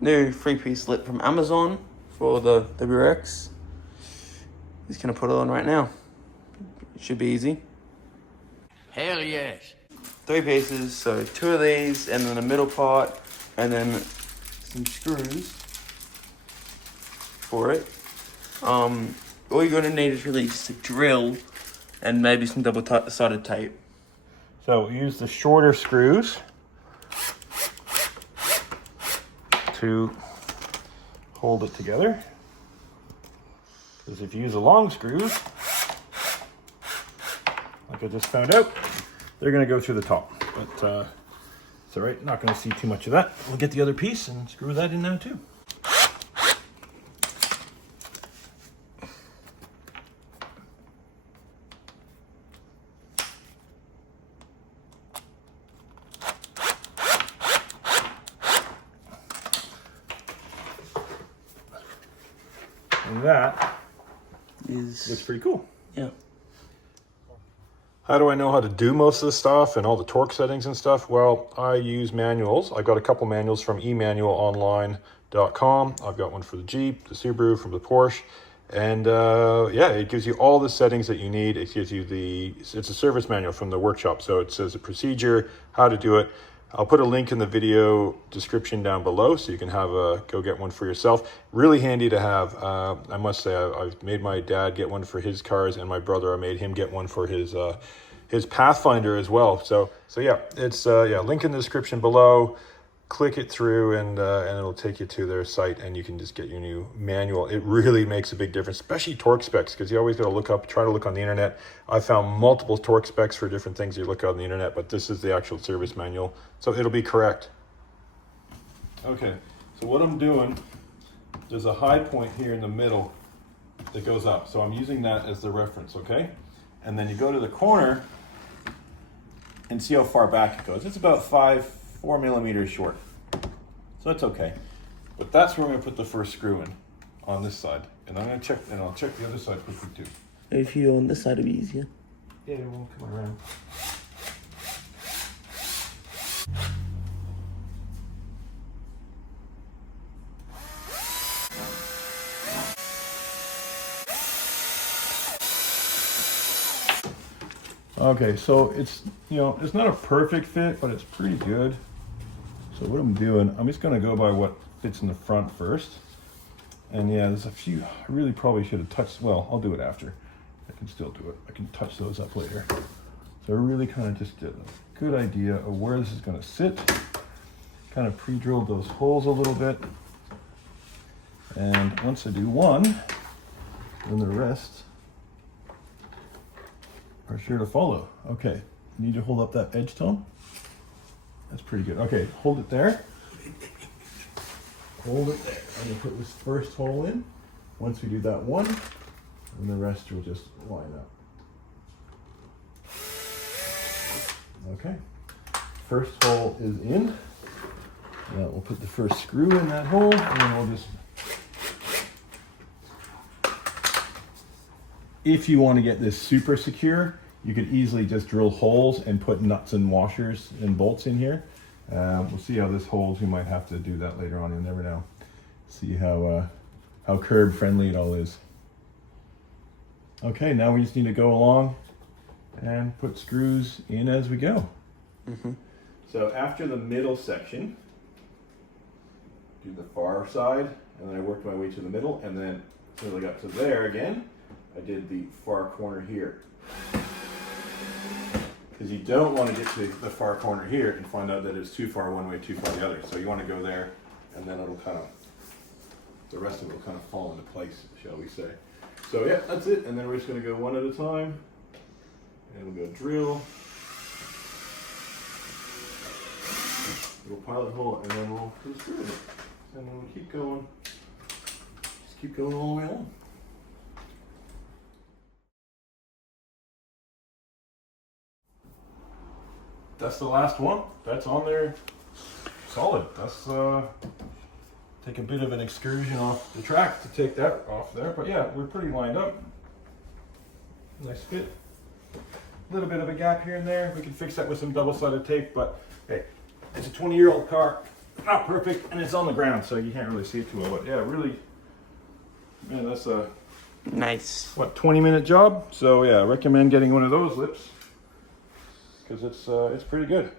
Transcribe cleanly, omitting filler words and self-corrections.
new 3-piece lip from Amazon for the WRX. Just gonna put it on right now. It should be easy. Hell yes. 3 pieces, so 2 of these, and then the middle part, and then some screws for it. All you're gonna need is really just a drill and maybe some double-sided tape. So we use the shorter screws to hold it together. Because if you use the long screws, like I just found out, they're going to go through the top. But it's all right, not going to see too much of that. We'll get the other piece and screw that in now too. And that looks pretty cool. Yeah. How do I know how to do most of this stuff and all the torque settings and stuff? Well, I use manuals. I've got a couple manuals from emanualonline.com. I've got one for the Jeep, the Subaru, from the Porsche. And yeah, it gives you all the settings that you need. It gives you it's a service manual from the workshop. So it says a procedure, how to do it. I'll put a link in the video description down below so you can go get one for yourself. Really handy to have. I must say, I've made my dad get one for his cars, and my brother, I made him get one for his Pathfinder as well. So yeah, it's link in the description below. Click it through and it'll take you to their site, and you can just get your new manual. It really makes a big difference, especially torque specs, because you always got to try to look on the internet. I found multiple torque specs for different things you look on the internet, but this is the actual service manual, so it'll be correct. Okay, so what I'm doing, there's a high point here in the middle that goes up, so I'm using that as the reference, okay? And then you go to the corner and see how far back it goes. It's about 4 millimeters short, so that's okay. But that's where I'm going to put the first screw in, on this side, and I'm going to check, and I'll check the other side quickly too. If you're on this side, it'll be easier. Yeah, it won't come around. Okay, so it's it's not a perfect fit, but it's pretty good. So what I'm doing, I'm just going to go by what fits in the front first. And yeah, there's a few I really probably should have touched. Well, I'll do it after. I can still do it. I can touch those up later. So I really kind of just did a good idea of where this is going to sit. Kind of pre-drilled those holes a little bit. And once I do one, then the rest are sure to follow. Okay, you need to hold up that edge tone. That's pretty good. Okay, hold it there. Hold it there. I'm gonna put this first hole in. Once we do that one, and the rest will just line up. Okay, first hole is in. Now we'll put the first screw in that hole, and then we'll just, if you want to get this super secure, you could easily just drill holes and put nuts and washers and bolts in here. We'll see how this holds. We might have to do that later on. You'll never know. See how curb friendly it all is. Okay, now we just need to go along and put screws in as we go. Mm-hmm. So after the middle section, do the far side, and then I worked my way to the middle, and then until I got to there again, I did the far corner here. Because you don't want to get to the far corner here and find out that it's too far one way, too far the other. So you want to go there, and then it'll kind of, the rest of it will kind of fall into place, shall we say. So yeah, that's it. And then we're just going to go one at a time. And we'll go drill. Little pilot hole, and then we'll put a screw in it. And then we'll keep going. Just keep going all the way along. That's the last one. That's on there solid. That's take a bit of an excursion off the track to take that off there. But yeah, we're pretty lined up. Nice fit. A little bit of a gap here and there. We can fix that with some double-sided tape, but hey, it's a 20-year-old car. not perfect, and it's on the ground, so you can't really see it too well. But yeah, really, man, that's a Nice. what 20-minute job. So yeah, I recommend getting one of those lips because it's pretty good.